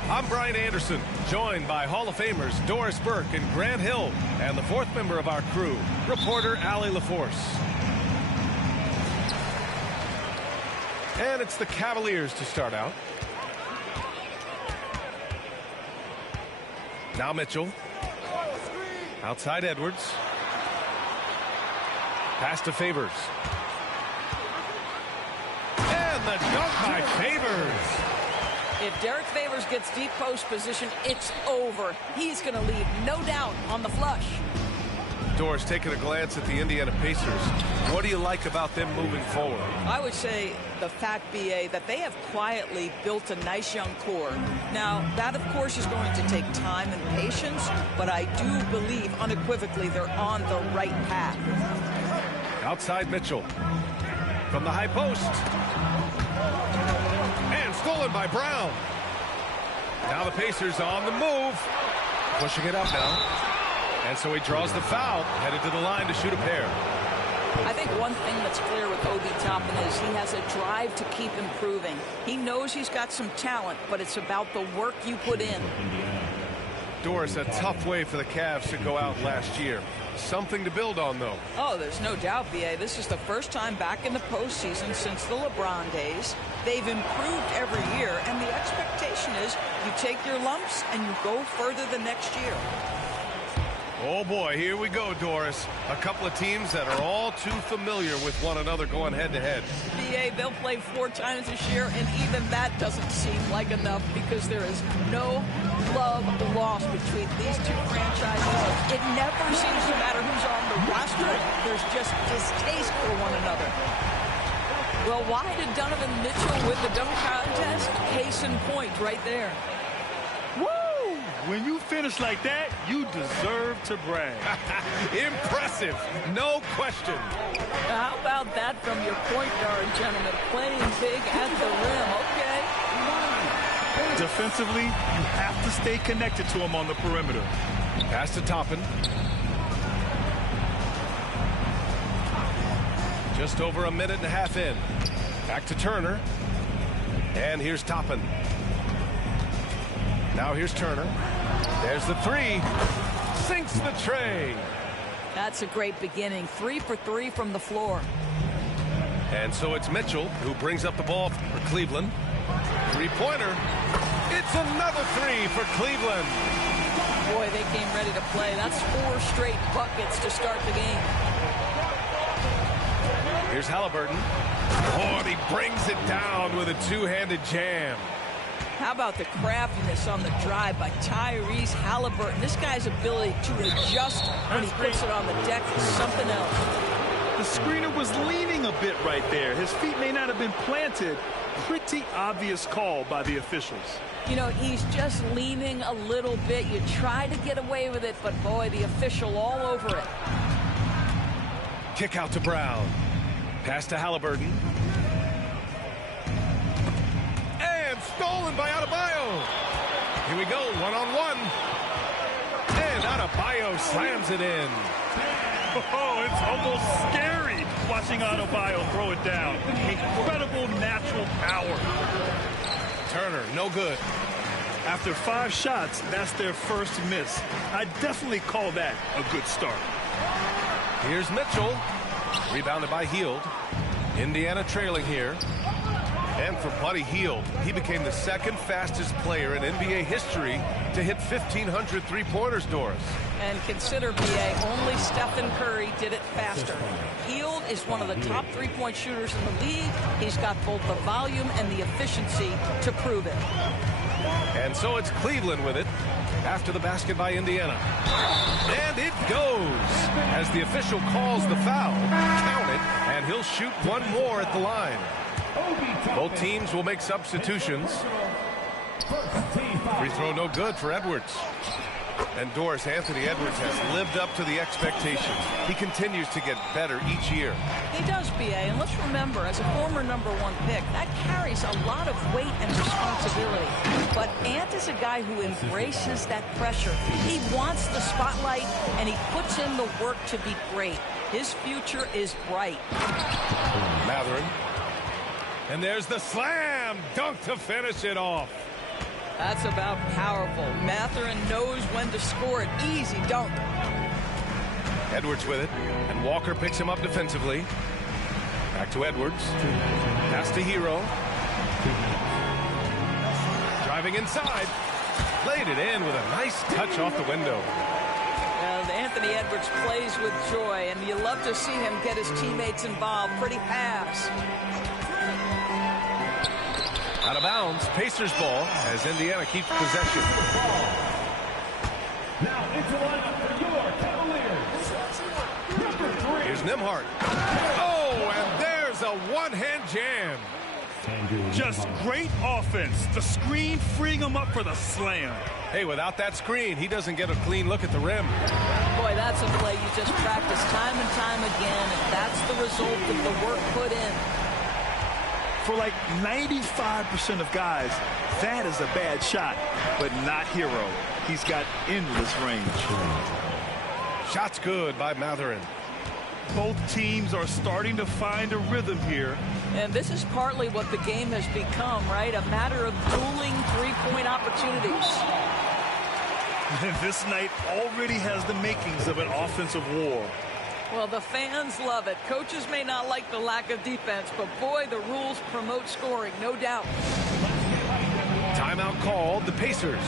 I'm Brian Anderson, joined by Hall of Famers Doris Burke and Grant Hill, and the fourth member of our crew, reporter Allie LaForce. And it's the Cavaliers to start out. Now Mitchell. Outside Edwards. Pass to Favors. And the dunk by Favors. If Derek Favors gets deep post position, it's over. He's going to leave, no doubt, on the flush. Doris, taking a glance at the Indiana Pacers, what do you like about them moving forward? I would say the fact, B.A., that they have quietly built a nice young core. Now, that, of course, is going to take time and patience, but I do believe unequivocally they're on the right path. Outside Mitchell. From the high post. And stolen by Brown. Now the Pacers on the move. Pushing it up now. And so he draws the foul, headed to the line to shoot a pair. I think one thing that's clear with Obi Toppin is he has a drive to keep improving. He knows he's got some talent, but it's about the work you put in. Doris, a tough way for the Cavs to go out last year. Something to build on, though. Oh, there's no doubt, B.A. This is the first time back in the postseason since the LeBron days. They've improved every year, and the expectation is you take your lumps and you go further the next year. Oh, boy, here we go, Doris. A couple of teams that are all too familiar with one another going head-to-head. B.A., they'll play 4 times this year, and even that doesn't seem like enough because there is no love lost between these two franchises. It never seems to matter who's on the roster. There's just distaste for one another. Well, why did Donovan Mitchell win the dunk contest? Case in point right there. When you finish like that, you deserve to brag. Impressive, no question. How about that from your point guard, gentlemen? Playing big at the rim, okay. Defensively, you have to stay connected to him on the perimeter. Pass to Toppin. Just over a minute and a half in. Back to Turner. And here's Toppin. Now here's Turner. There's the three. Sinks the tray. That's a great beginning. 3 for 3 from the floor. And so it's Mitchell who brings up the ball for Cleveland. Three-pointer. It's another 3 for Cleveland. Boy, they came ready to play. That's 4 straight buckets to start the game. Here's Halliburton. Oh, and he brings it down with a two-handed jam. How about the craftiness on the drive by Tyrese Halliburton? This guy's ability to adjust when he puts it on the deck is something else. The screener was leaning a bit right there. His feet may not have been planted. Pretty obvious call by the officials. You know, he's just leaning a little bit. You try to get away with it, but boy, the official all over it. Kick out to Brown. Pass to Halliburton. Stolen by Adebayo. Here we go, one-on-one. And Adebayo slams it in. Oh, it's almost scary watching Adebayo throw it down. Incredible natural power. Turner, no good. After 5 shots, that's their first miss. I definitely call that a good start. Here's Mitchell. Rebounded by Hield. Indiana trailing here. And for Buddy Hield, he became the second fastest player in NBA history to hit 1,500 three-pointers, Doris. And consider, B.A., only Stephen Curry did it faster. Hield is one of the top three-point shooters in the league. He's got both the volume and the efficiency to prove it. And so it's Cleveland with it after the basket by Indiana. And it goes as the official calls the foul. Count it, and he'll shoot one more at the line. Both teams will make substitutions. Free throw no good for Edwards. And Doris, Anthony Edwards has lived up to the expectations. He continues to get better each year. He does, B.A., and let's remember, as a former #1 pick, that carries a lot of weight and responsibility. But Ant is a guy who embraces that pressure. He wants the spotlight, and he puts in the work to be great. His future is bright. Mathurin. And there's the slam dunk to finish it off. That's about powerful. Mathurin knows when to score it. Easy dunk. Edwards with it, and Walker picks him up defensively. Back to Edwards. Pass to Hero. Driving inside. Laid it in with a nice touch off the window. And Anthony Edwards plays with joy, and you love to see him get his teammates involved. Pretty pass. Out of bounds, Pacers ball as Indiana keeps possession. Now into lineup for your Cavaliers. #3. Here's Nembhard. Oh, and there's a one-hand jam. Just great offense. The screen freeing him up for the slam. Hey, without that screen, he doesn't get a clean look at the rim. Boy, that's a play you just practice time and time again, and that's the result of the work put in. For like 95% of guys, that is a bad shot, but not Hero. He's got endless range. Shot's good by Mathurin. Both teams are starting to find a rhythm here. And this is partly what the game has become, right? A matter of dueling three-point opportunities. And this night already has the makings of an offensive war. Well, the fans love it. Coaches may not like the lack of defense, but boy, the rules promote scoring, no doubt. Timeout called, the Pacers.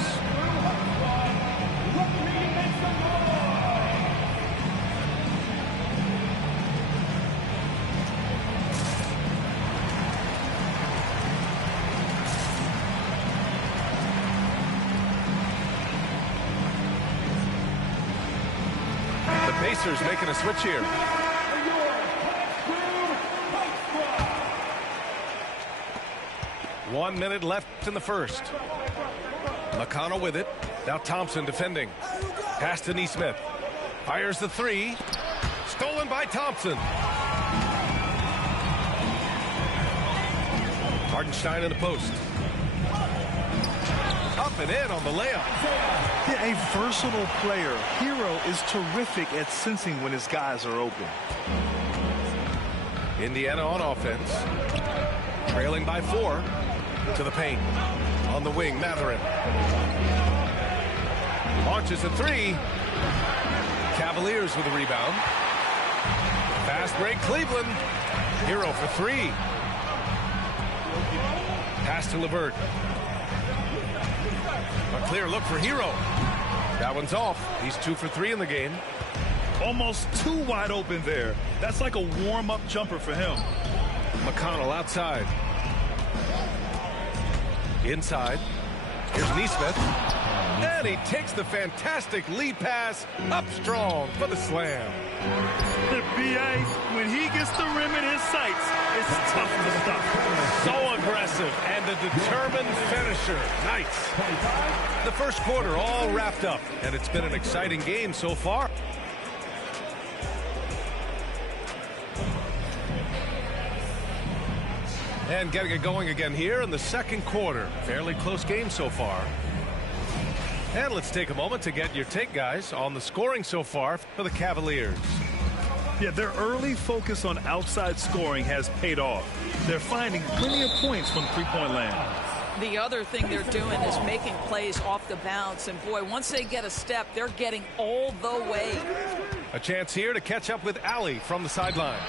Pacers making a switch here. 1 minute left in the first. McConnell with it. Now Thompson defending. Pass to Nesmith. Fires the three. Stolen by Thompson. Hartenstein in the post. Up and in on the layup. Yeah, a versatile player. Hero is terrific at sensing when his guys are open. Indiana on offense. Trailing by 4. To the paint. On the wing, Mathurin. Launches a three. Cavaliers with a rebound. Fast break, Cleveland. Hero for 3. Pass to LeVert. A clear look for Hero. That one's off. He's 2 for 3 in the game. Almost too wide open there. That's like a warm-up jumper for him. McConnell outside. Inside. Here's Nesmith. And he takes the fantastic lead pass up strong for the slam. The B.A., when he gets the rim in his sights, it's tough to stop. So aggressive and a determined finisher. Nice. The first quarter all wrapped up, and it's been an exciting game so far. And getting it going again here in the second quarter. Fairly close game so far. And let's take a moment to get your take, guys, on the scoring so far for the Cavaliers. Yeah, their early focus on outside scoring has paid off. They're finding plenty of points from three-point land. The other thing they're doing is making plays off the bounce. And, boy, once they get a step, they're getting all the way. A chance here to catch up with Allie from the sideline.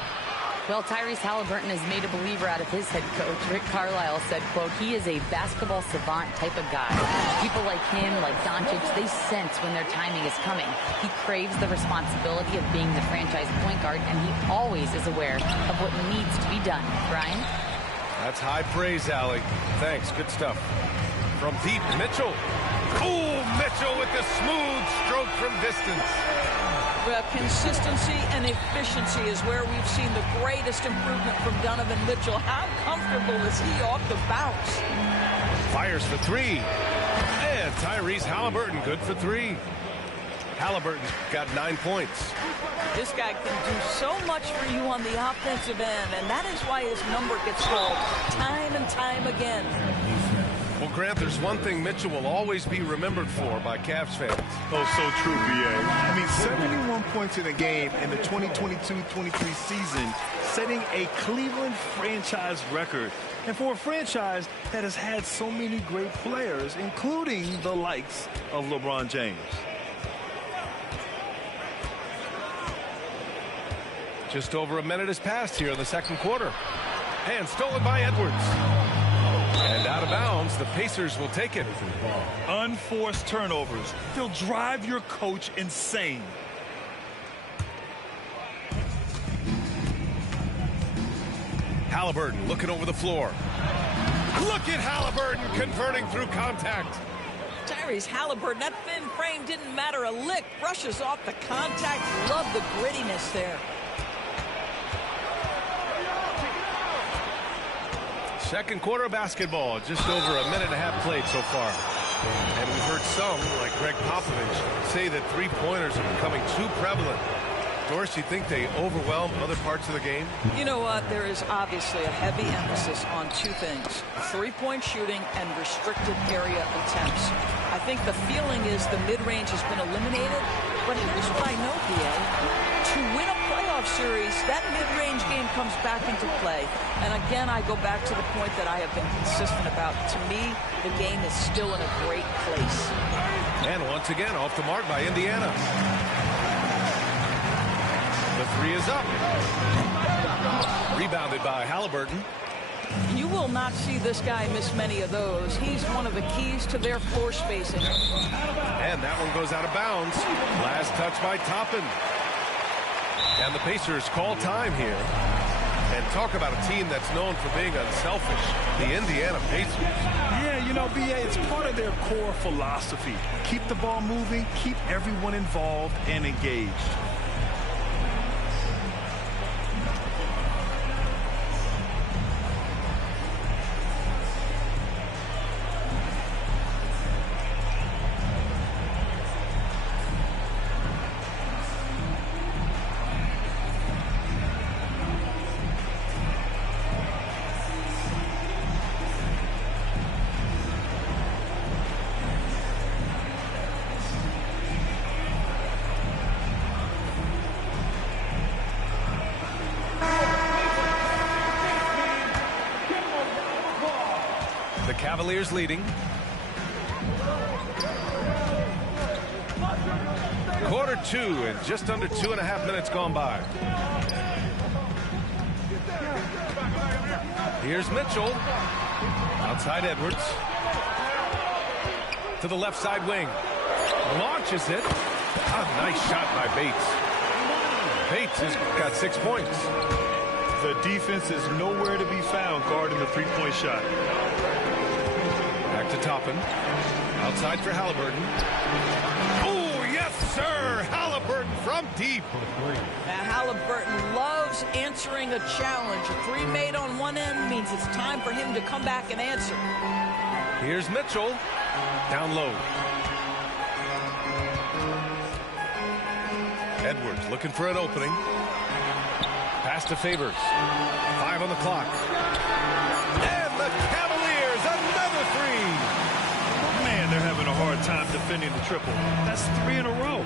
Well, Tyrese Halliburton has made a believer out of his head coach. Rick Carlisle said, quote, he is a basketball savant type of guy. People like him, like Doncic, they sense when their timing is coming. He craves the responsibility of being the franchise point guard, and he always is aware of what needs to be done. Brian? That's high praise, Allie. Thanks. Good stuff. From deep, Mitchell. Oh, Mitchell with the smooth stroke from distance. Consistency and efficiency is where we've seen the greatest improvement from Donovan Mitchell. How comfortable is he off the bounce? Fires for 3. And Tyrese Halliburton good for 3. Halliburton's got 9 points. This guy can do so much for you on the offensive end, and that is why his number gets called time and time again. Well, Grant, there's one thing Mitchell will always be remembered for by Cavs fans. Oh, so true, B.A. I mean, 71 points in a game in the 2022-23 season, setting a Cleveland franchise record. And for a franchise that has had so many great players, including the likes of LeBron James. Just over a minute has passed here in the second quarter. And stolen by Edwards. And out of bounds, the Pacers will take it. Unforced turnovers. They'll drive your coach insane. Halliburton looking over the floor. Look at Halliburton converting through contact. Tyrese Halliburton, that thin frame didn't matter a lick. Brushes off the contact. Love the grittiness there. Second quarter basketball, just over a minute and a half played so far. And we've heard some, like Greg Popovich, say that three-pointers are becoming too prevalent. Doris, you think they overwhelm other parts of the game? You know what? There is obviously a heavy emphasis on two things: three-point shooting and restricted area attempts. I think the feeling is the mid-range has been eliminated, but here's what I know, BA. To win a playoff series, that mid-range game comes back into play. And again, I go back to the point that I have been consistent about. To me, the game is still in a great place. And once again, off the mark by Indiana. The three is up. Rebounded by Halliburton. You will not see this guy miss many of those. He's one of the keys to their floor spacing. And that one goes out of bounds. Last touch by Toppin. And the Pacers call time here. And talk about a team that's known for being unselfish. The Indiana Pacers. Yeah, you know, B.A., it's part of their core philosophy. Keep the ball moving, keep everyone involved and engaged. Cavaliers leading. Quarter two and just under 2.5 minutes gone by. Here's Mitchell. Outside Edwards. To the left side wing. Launches it. A nice shot by Bates. Bates has got 6 points. The defense is nowhere to be found guarding the three-point shot. Back to Toppin. Outside for Halliburton. Oh, yes, sir. Halliburton from deep. Now, Halliburton loves answering a challenge. A three made on one end means it's time for him to come back and answer. Here's Mitchell. Down low. Edwards looking for an opening. Pass to Favors. 5 on the clock. And the Cavaliers, another three. Man, they're having a hard time defending the triple. That's 3 in a row.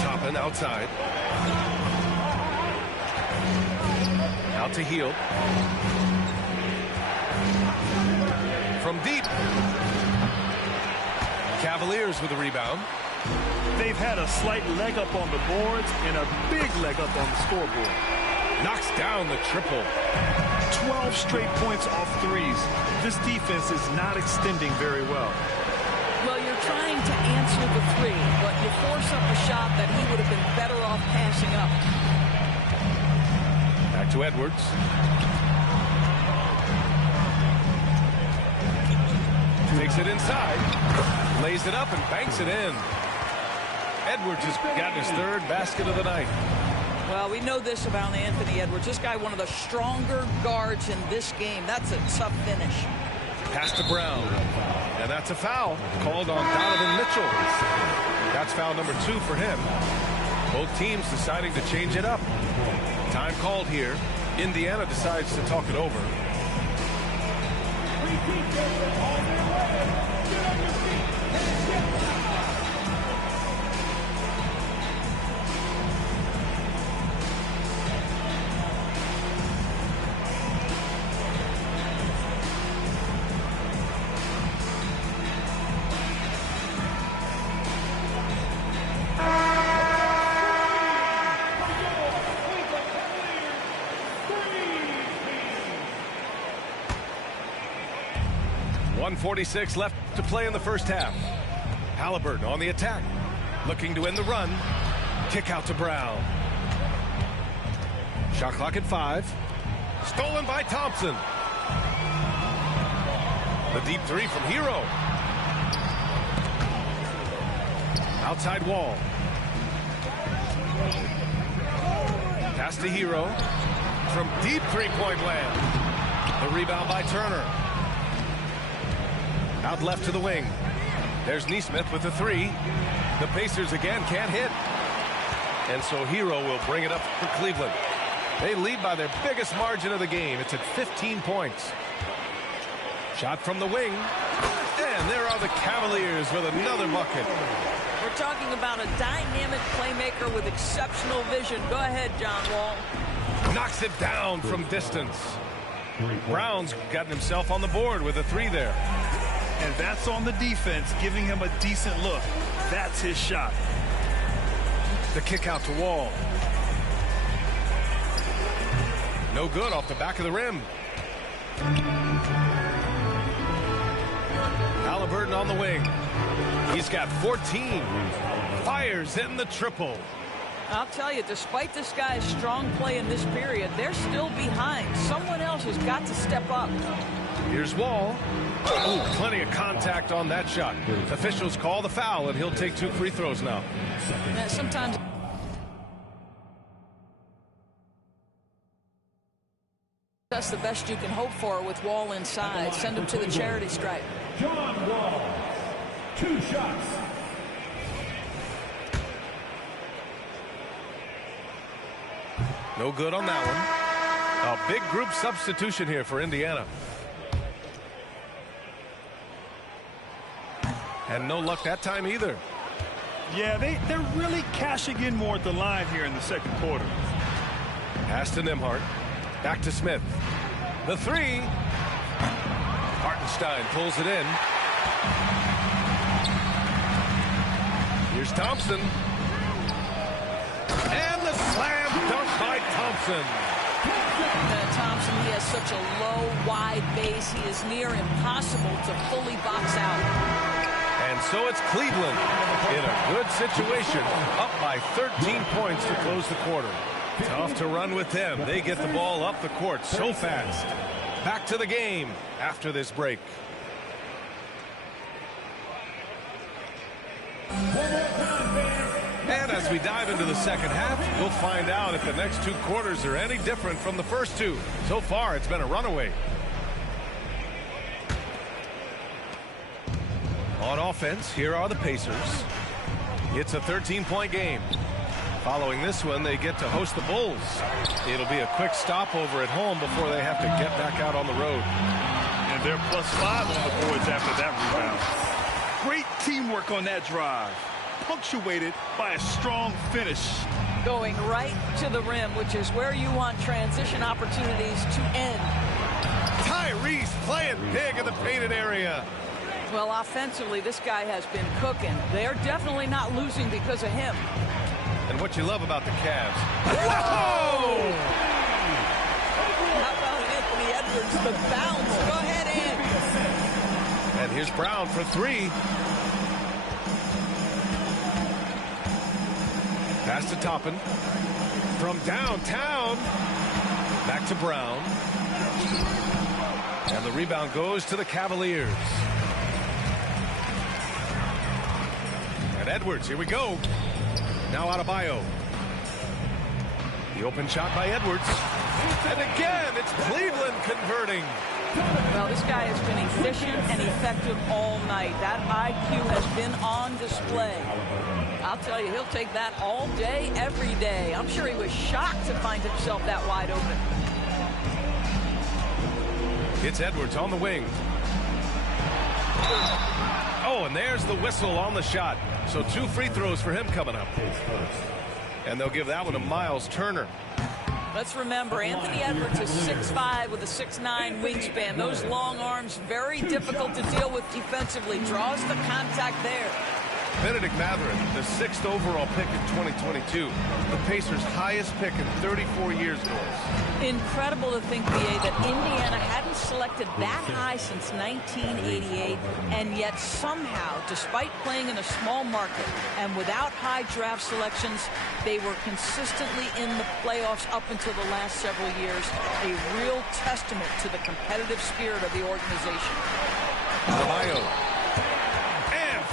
Toppin outside. Out to Hield. From deep. Cavaliers with a rebound. They've had a slight leg up on the boards and a big leg up on the scoreboard. Knocks down the triple. 12 straight points off threes. This defense is not extending very well. Well, you're trying to answer the three, but you force up a shot that he would have been better off passing up. Back to Edwards. Takes it inside. Lays it up and banks it in. Edwards has gotten his third basket of the night. Well, we know this about Anthony Edwards. This guy, one of the stronger guards in this game. That's a tough finish. Pass to Brown. And that's a foul called on Donovan Mitchell. That's foul number 2 for him. Both teams deciding to change it up. Time called here. Indiana decides to talk it over. .146 left to play in the first half. Haliburton on the attack, looking to end the run. Kick out to Brown. Shot clock at 5. Stolen by Thompson. The deep 3 from Hero. Outside Wall. Pass to Hero from deep 3-point land. The rebound by Turner. Out left to the wing. There's Nesmith with the 3. The Pacers again can't hit. And so Hero will bring it up for Cleveland. They lead by their biggest margin of the game. It's at 15 points. Shot from the wing. And there are the Cavaliers with another bucket. We're talking about a dynamic playmaker with exceptional vision. Go ahead, John Wall. Knocks it down from distance. Brown's gotten himself on the board with a 3 there. And that's on the defense, giving him a decent look. That's his shot. The kick out to Wall. No good off the back of the rim. Haliburton on the wing. He's got 14. Fires in the triple. I'll tell you, despite this guy's strong play in this period, they're still behind. Someone else has got to step up. Here's Wall. Ooh, plenty of contact on that shot. Officials call the foul, and he'll take 2 free throws now. Sometimes that's the best you can hope for with Wall inside. Send him to the charity stripe. John Wall, 2 shots. No good on that one. A big group substitution here for Indiana. And no luck that time either. Yeah, they're really cashing in more at the line here in the second quarter. Pass to Nembhard. Back to Smith. The 3. Hartenstein pulls it in. Here's Thompson. And the slam dunk by Thompson. Thompson, he has such a low, wide base. He is near impossible to fully box out. And so it's Cleveland in a good situation, up by 13 points to close the quarter. Tough to run with them. They get the ball up the court so fast. Back to the game after this break. And as we dive into the second half, we'll find out if the next 2 quarters are any different from the first 2. So far, it's been a runaway. On offense, here are the Pacers. It's a 13-point game. Following this one, they get to host the Bulls. It'll be a quick stopover at home before they have to get back out on the road. And they're +5 on the boards after that rebound. Great teamwork on that drive, punctuated by a strong finish. Going right to the rim, which is where you want transition opportunities to end. Tyrese playing big in the painted area. Well, offensively, this guy has been cooking. They're definitely not losing because of him. And what you love about the Cavs. Whoa! How about Anthony Edwards, the bounce? Go ahead, Ed. And here's Brown for 3. Pass to Toppin. From downtown. Back to Brown. And the rebound goes to the Cavaliers. And Edwards, here we go. Now Adebayo. The open shot by Edwards. And again, it's Cleveland converting. Well, this guy has been efficient and effective all night. That IQ has been on display. I'll tell you, he'll take that all day, every day. I'm sure he was shocked to find himself that wide open. It's Edwards on the wing. Oh, and there's the whistle on the shot. So 2 free throws for him coming up. And they'll give that one to Miles Turner. Let's remember, Anthony Edwards is 6'5" with a 6'9" wingspan. Those long arms, very difficult to deal with defensively. Draws the contact there. Bennedict Mathurin, the 6th overall pick in 2022. The Pacers' highest pick in 34 years, Doris. Incredible to think, B.A., that Indiana hadn't selected that high since 1988, and yet somehow, despite playing in a small market and without high draft selections, they were consistently in the playoffs up until the last several years. A real testament to the competitive spirit of the organization. Adebayo.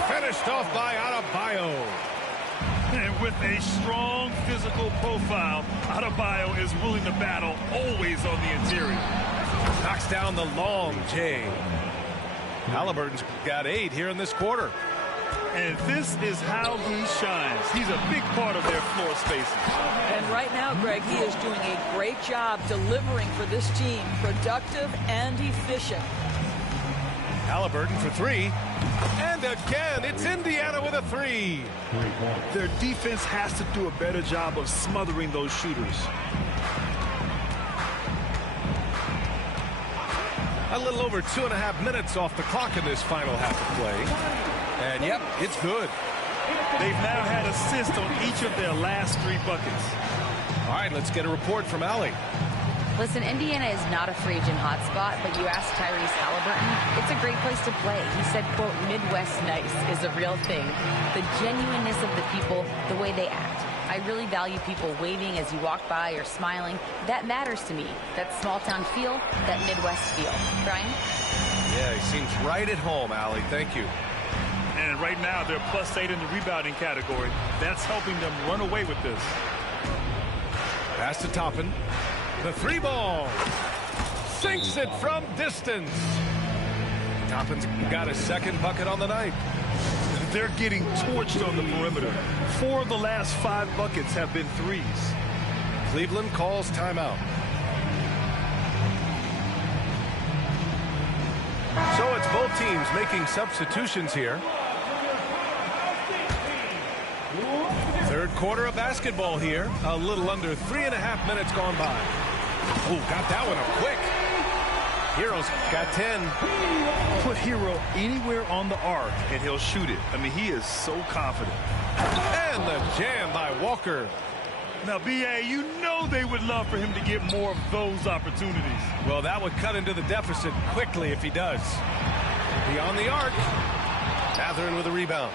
Finished off by Adebayo. And with a strong physical profile, Adebayo is willing to battle, always on the interior. Knocks down the long J. Halliburton's got 8 here in this quarter. And this is how he shines. He's a big part of their floor spaces. And right now, Greg, he is doing a great job delivering for this team. Productive and efficient. Halliburton for 3. And again, it's Indiana with a 3. Their defense has to do a better job of smothering those shooters. A little over 2.5 minutes off the clock in this final half of play. And yep, it's good. They've now had assists on each of their last 3 buckets. All right, let's get a report from Allie. Listen, Indiana is not a free agent hotspot, but you ask Tyrese Halliburton, it's a great place to play. He said, quote, Midwest nice is a real thing. The genuineness of the people, the way they act. I really value people waving as you walk by or smiling. That matters to me. That small town feel, that Midwest feel. Brian? Yeah, he seems right at home, Allie. Thank you. And right now, they're +8 in the rebounding category. That's helping them run away with this. Pass to Toppin. The 3 ball. Sinks it from distance. Toppin's got his 2nd bucket on the night. They're getting torched on the perimeter. 4 of the last 5 buckets have been 3s. Cleveland calls timeout. So it's both teams making substitutions here. 3rd quarter of basketball here. A little under 3.5 minutes gone by. Oh, got that one up quick. Hero's got 10. Put Hero anywhere on the arc and he'll shoot it. I mean, he is so confident. And the jam by Walker. Now, B.A., you know they would love for him to get more of those opportunities. Well, that would cut into the deficit quickly if he does. Beyond the arc. Mathurin with a rebound.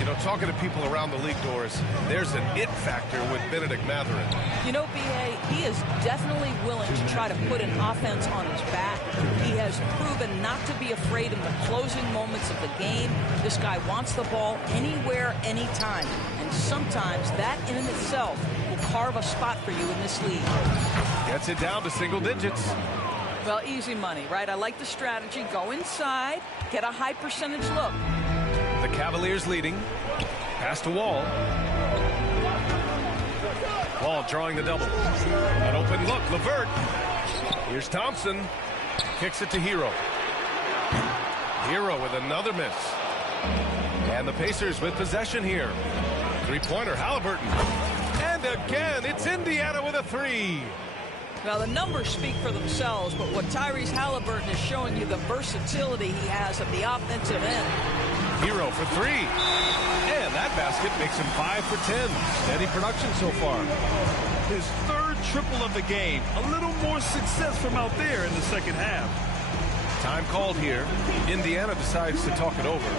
You know, talking to people around the league, Doris, there's an it factor with Bennedict Mathurin. You know, B.A., he is definitely willing to try to put an offense on his back. He has proven not to be afraid in the closing moments of the game. This guy wants the ball anywhere, anytime. And sometimes that in itself will carve a spot for you in this league. Gets it down to single digits. Well, easy money, right? I like the strategy. Go inside, get a high percentage look. The Cavaliers leading. Pass to Wall. Wall drawing the double. An open look, LeVert. Here's Thompson. Kicks it to Hero. Hero with another miss. And the Pacers with possession here. 3-pointer, Halliburton. And again, it's Indiana with a 3. Well, the numbers speak for themselves, but what Tyrese Halliburton is showing you, the versatility he has at the offensive end. Hero for 3. And that basket makes him 5 for 10. Steady production so far. His 3rd triple of the game. A little more success from out there in the 2nd half. Time called here. Indiana decides to talk it over.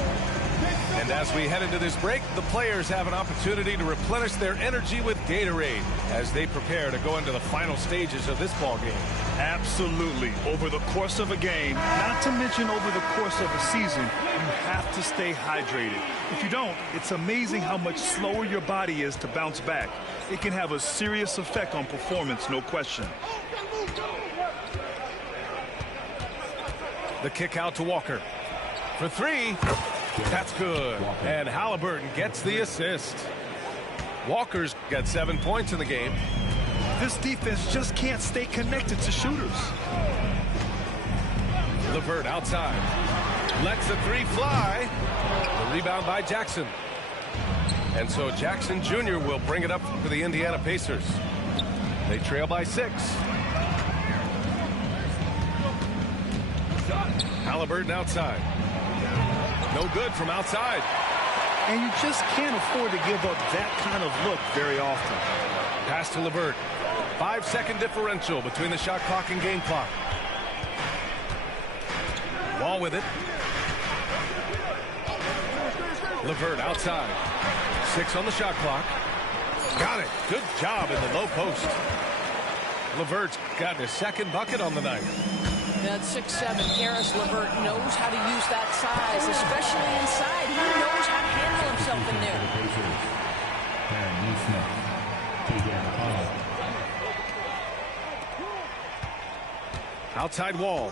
And as we head into this break, the players have an opportunity to replenish their energy with Gatorade as they prepare to go into the final stages of this ball game. Absolutely. Over the course of a game, not to mention over the course of a season, you have to stay hydrated. If you don't, it's amazing how much slower your body is to bounce back. It can have a serious effect on performance, no question. The kick out to Walker. For three. That's good. And Halliburton gets the assist. Walker's got 7 points in the game. This defense just can't stay connected to shooters. LeVert outside. Lets the three fly. The rebound by Jackson. And so Jackson Jr. will bring it up for the Indiana Pacers. They trail by 6. Halliburton outside. No good from outside. And you just can't afford to give up that kind of look very often. Pass to LeVert. 5-second differential between the shot clock and game clock. Wall with it. LeVert outside. 6 on the shot clock. Got it. Good job in the low post. LeVert's gotten his second bucket on the night. At 6'7", Karis LeVert knows how to use that size, especially inside. He knows how to handle himself in there. Outside Wall.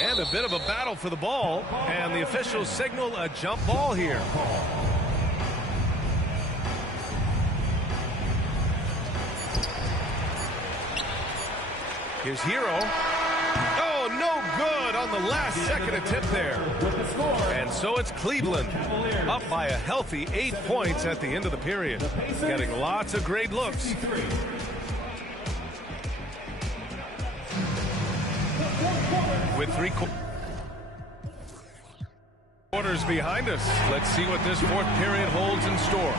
And a bit of a battle for the ball. And the officials signal a jump ball here. Here's Hero. Oh, no good on the last second attempt there. And so it's Cleveland up by a healthy 8 points at the end of the period. Getting lots of great looks. With 3 quarters behind us, let's see what this fourth period holds in store.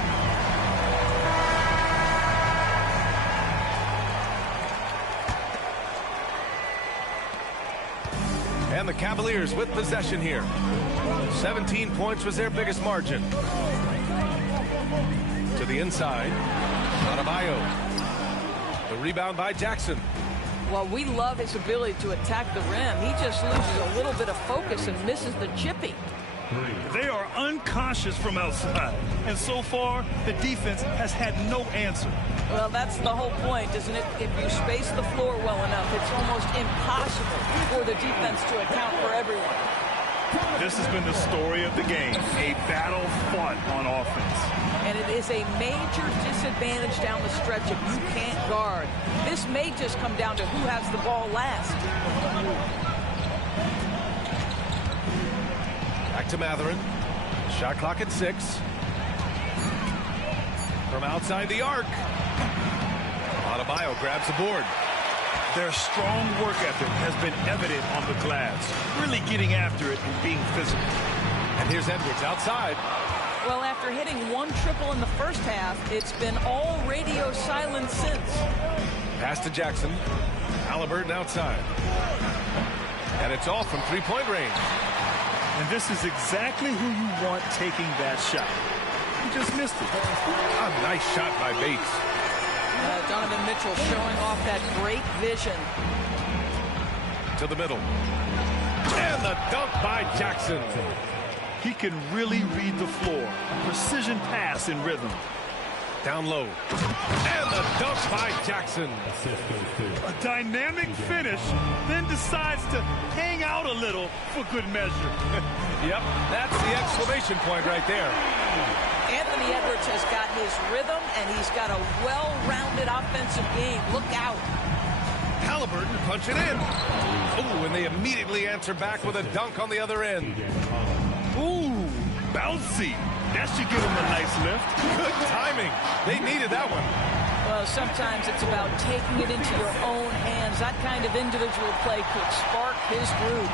And the Cavaliers with possession here. 17 points was their biggest margin. To the inside. Adebayo. The rebound by Jackson. Well, we love his ability to attack the rim. He just loses a little bit of focus and misses the chippy. They are unconscious from outside. And so far, the defense has had no answer. Well, that's the whole point, isn't it? If you space the floor well enough, it's almost impossible for the defense to account for everyone. This has been the story of the game, a battle fought on offense. And it is a major disadvantage down the stretch if you can't guard. This may just come down to who has the ball last. Back to Mathurin. Shot clock at 6. From outside the arc. Adebayo grabs the board. Their strong work ethic has been evident on the glass, really getting after it and being physical. And here's Edwards outside. Well, after hitting 1 triple in the first half, it's been all radio silence since. Pass to Jackson. Halliburton outside. And it's all from three-point range. And this is exactly who you want taking that shot. He just missed it. A nice shot by Bates. Donovan Mitchell showing off that great vision. To the middle. And the dunk by Jackson. He can really read the floor. Precision pass in rhythm. Down low. And the dunk by Jackson. A dynamic finish, then decides to hang out a little for good measure. Yep, that's the exclamation point right there. Anthony Edwards has got his rhythm, and he's got a well-rounded offensive game. Look out. Halliburton punching in. Oh, and they immediately answer back with a dunk on the other end. Ooh, bouncy. That should give him a nice lift. Good timing. They needed that one. Well, sometimes it's about taking it into your own hands. That kind of individual play could spark his groove.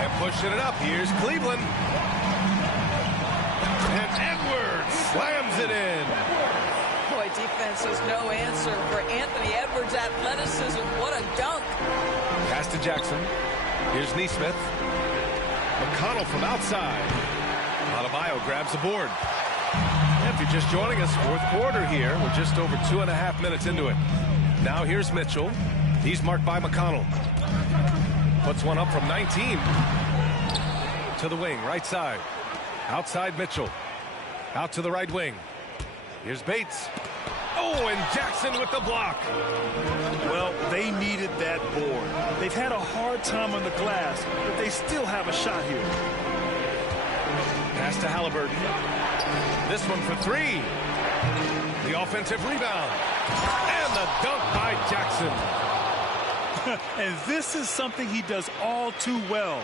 And pushing it up. Here's Cleveland. And Edwards slams it in. Boy, defense has no answer for Anthony Edwards' athleticism. What a dunk. Pass to Jackson. Here's Nesmith. McConnell from outside. Adebayo grabs the board. And if you're just joining us, fourth quarter here. We're just over 2.5 minutes into it. Now here's Mitchell. He's marked by McConnell. Puts one up from 19. To the wing, right side. Outside Mitchell. Out to the right wing. Here's Bates. Oh, and Jackson with the block. Well, they needed that board. They've had a hard time on the glass, but they still have a shot here. Pass to Halliburton. This one for three. The offensive rebound. And the dunk by Jackson. And this is something he does all too well.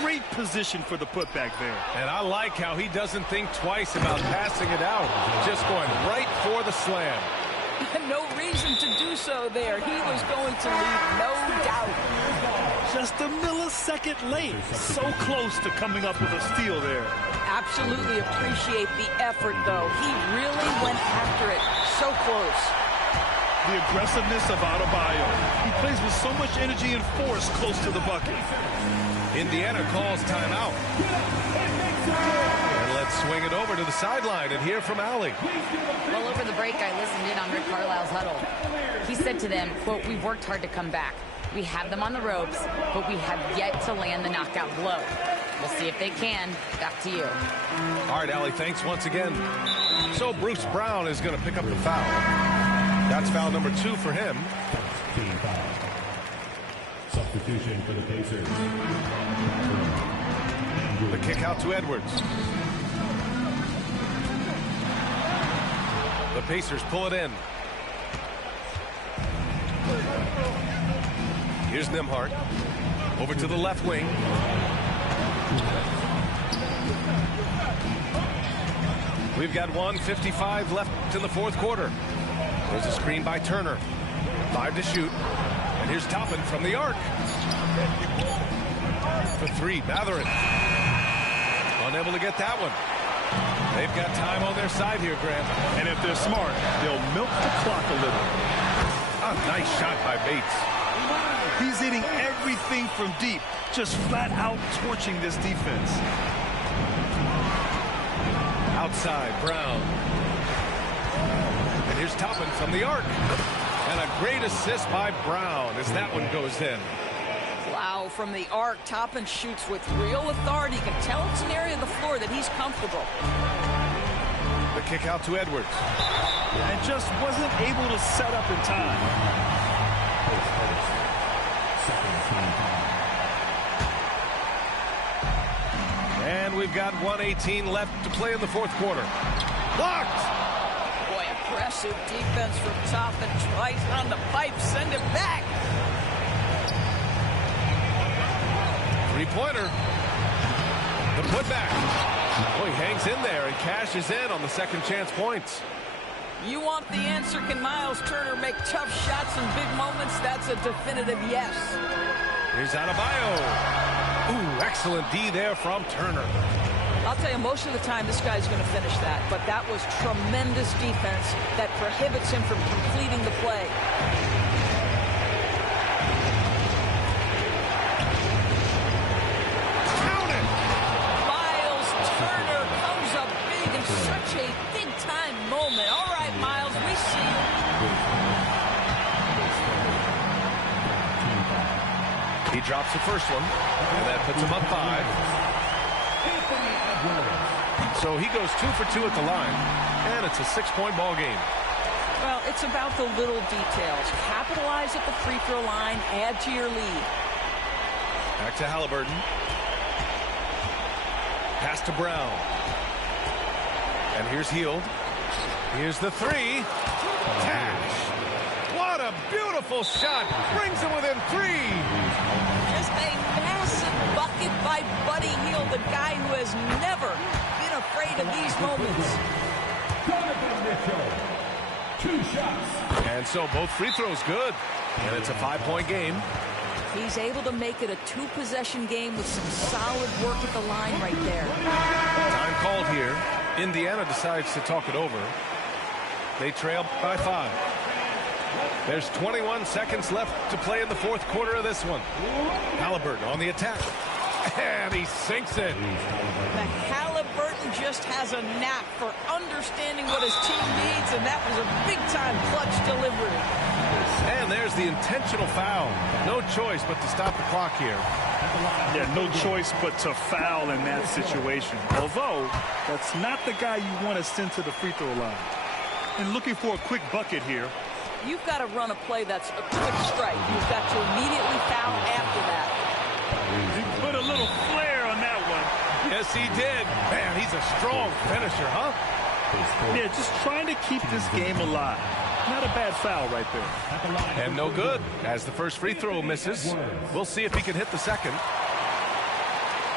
Great position for the putback there. And I like how he doesn't think twice about passing it out. Just going right for the slam. No reason to do so there. He was going to leave, no doubt. Just a millisecond late. So close to coming up with a steal there. Absolutely appreciate the effort, though. He really went after it. So close. The aggressiveness of Adebayo. He plays with so much energy and force close to the bucket. Indiana calls timeout. And let's swing it over to the sideline and hear from Allie. Well, over the break, I listened in on Rick Carlisle's huddle. He said to them, quote, "We've worked hard to come back. We have them on the ropes, but we have yet to land the knockout blow. We'll see if they can. Back to you." All right, Allie, thanks once again. So Bruce Brown is going to pick up the foul. That's foul number 2 for him. Substitution for the Pacers. The kick out to Edwards. The Pacers pull it in. Here's Nembhard. Over to the left wing. We've got 1:55 left in the fourth quarter. There's a screen by Turner. 5 to shoot. And here's Toppin from the arc. For 3, Mathurin. Unable to get that one. They've got time on their side here, Grant. And if they're smart, they'll milk the clock a little. A nice shot by Bates. He's hitting everything from deep, just flat out torching this defense. Outside, Brown. And here's Toppin from the arc. And a great assist by Brown as that one goes in. Wow, from the arc, Toppin shoots with real authority. You can tell it's an area of the floor that he's comfortable. The kick out to Edwards. And just wasn't able to set up in time. And we've got 1:18 left to play in the fourth quarter. Blocked! Boy, impressive defense from Toppin. Twice on the pipe, send it back. Three-pointer. The putback. Boy, he hangs in there and cashes in on the second chance points. You want the answer, can Miles Turner make tough shots in big moments? That's a definitive yes. Here's Adebayo. Ooh, excellent D there from Turner. I'll tell you, most of the time this guy's going to finish that, but that was tremendous defense that prohibits him from completing the play. Count it! Miles Turner comes up big in such a big-time moment. All right, Miles, we see you. He drops the first one, and that puts him up 5. So he goes 2 for 2 at the line, and it's a 6-point ball game. Well, it's about the little details. Capitalize at the free throw line, add to your lead. Back to Halliburton. Pass to Brown. And here's Hield. Here's the 3. Cash. What a beautiful shot. Brings him within 3. Just a massive bucket by Buddy Hield, the guy who has never been afraid of these moments. Donovan Mitchell. 2 shots. And so both free throws good. And it's a 5-point game. He's able to make it a 2-possession game with some solid work at the line right there. Time called here. Indiana decides to talk it over. They trail by 5. There's 21 seconds left to play in the fourth quarter of this one. Halliburton on the attack. And he sinks it. The Halliburton just has a knack for understanding what his team needs, and that was a big-time clutch delivery. And there's the intentional foul. No choice but to stop the clock here. Yeah, no choice but to foul in that situation. Although, that's not the guy you want to send to the free throw line. and looking for a quick bucket here. You've got to run a play that's a quick strike. You've got to immediately foul after that. He put a little flair on that one. Yes, he did. Man, he's a strong finisher, huh? Yeah, just trying to keep this game alive. Not a bad foul right there. And no good, as the first free throw misses. We'll see if he can hit the second.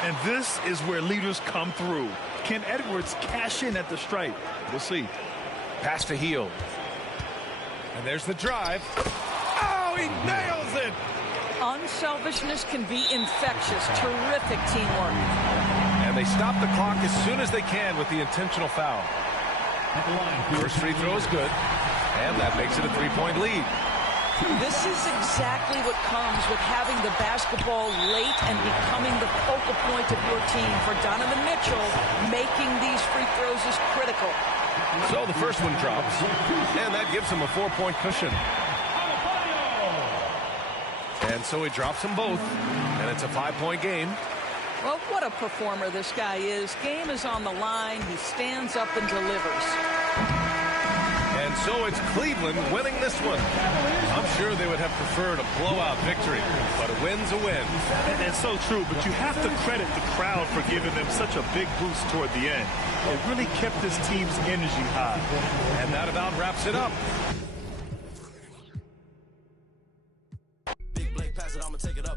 And this is where leaders come through. Can Edwards cash in at the stripe? We'll see. Pass to Hield. And there's the drive. Oh, he nails it! Unselfishness can be infectious. Terrific teamwork. And they stop the clock as soon as they can with the intentional foul. First free throw is good. And that makes it a 3-point lead. This is exactly what comes with having the basketball late and becoming the focal point of your team. For Donovan Mitchell, making these free throws is critical. So the first one drops, and that gives him a 4-point cushion. And so he drops them both, and it's a 5-point game. Well, what a performer this guy is. Game is on the line. He stands up and delivers. And so it's Cleveland winning this one. I'm sure they would have preferred a blowout victory, but a win's a win. And it's so true, but you have to credit the crowd for giving them such a big boost toward the end. It really kept this team's energy high. And that about wraps it up.